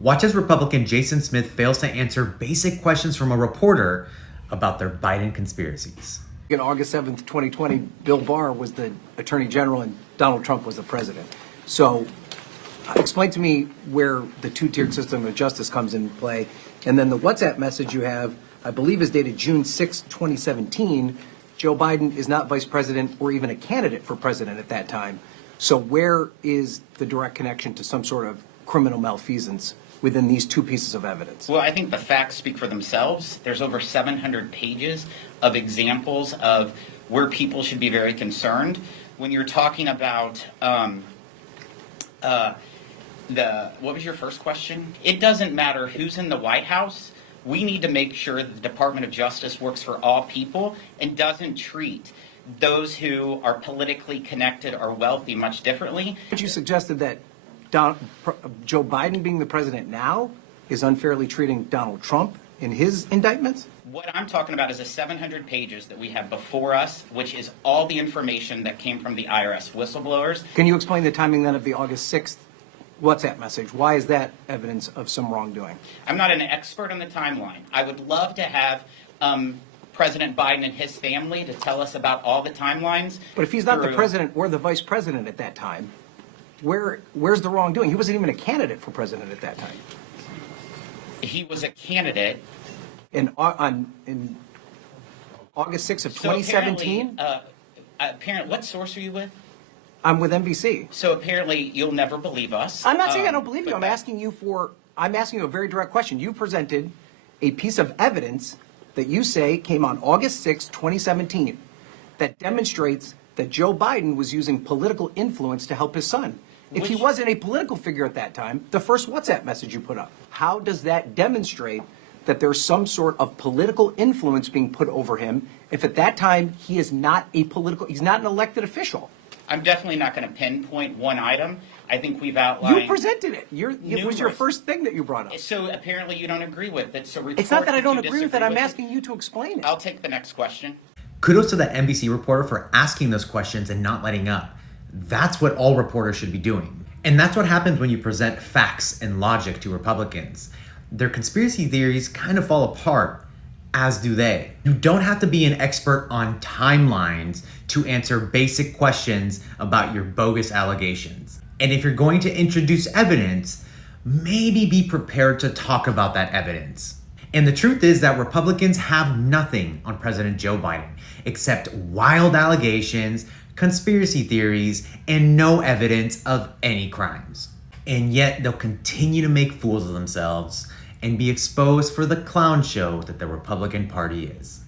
Watch as Republican Jason Smith fails to answer basic questions from a reporter about their Biden conspiracies. On August 7th, 2020, Bill Barr was the Attorney General and Donald Trump was the president. So explain to me where the two-tiered system of justice comes into play. And then the WhatsApp message you have, I believe, is dated June 6, 2017. Joe Biden is not vice president or even a candidate for president at that time. So where is the direct connection to some sort of criminal malfeasance within these two pieces of evidence? Well, I think the facts speak for themselves. There's over 700 pages of examples of where people should be very concerned. When you're talking about what was your first question? It doesn't matter who's in the White House. We need to make sure that the Department of Justice works for all people and doesn't treat those who are politically connected or wealthy much differently. But you suggested that Joe Biden being the president now is unfairly treating Donald Trump in his indictments? What I'm talking about is the 700 pages that we have before us, which is all the information that came from the IRS whistleblowers. Can you explain the timing then of the August 6th WhatsApp message? Why is that evidence of some wrongdoing? I'm not an expert on the timeline. I would love to have President Biden and his family to tell us about all the timelines. But if he's not the president or the vice president at that time, where's the wrongdoing? He wasn't even a candidate for president at that time. He was a candidate. In August 6th of 2017? So apparently, what source are you with? I'm with NBC. So apparently you'll never believe us. I'm not saying I don't believe you. I'm asking you a very direct question. You presented a piece of evidence that you say came on August 6, 2017, that demonstrates that Joe Biden was using political influence to help his son. If he wasn't a political figure at that time, the first WhatsApp message you put up, how does that demonstrate that there's some sort of political influence being put over him if at that time he is not he's not an elected official? I'm definitely not going to pinpoint one item. I think we've outlined. You presented it. It was your first thing that you brought up. So apparently you don't agree with it. So it's not that I don't agree with it. I'm asking you to explain it. I'll take the next question. Kudos to the NBC reporter for asking those questions and not letting up. That's what all reporters should be doing. And that's what happens when you present facts and logic to Republicans. Their conspiracy theories kind of fall apart, as do they. You don't have to be an expert on timelines to answer basic questions about your bogus allegations. And if you're going to introduce evidence, maybe be prepared to talk about that evidence. And the truth is that Republicans have nothing on President Joe Biden except wild allegations, conspiracy theories, and no evidence of any crimes. And yet they'll continue to make fools of themselves and be exposed for the clown show that the Republican Party is.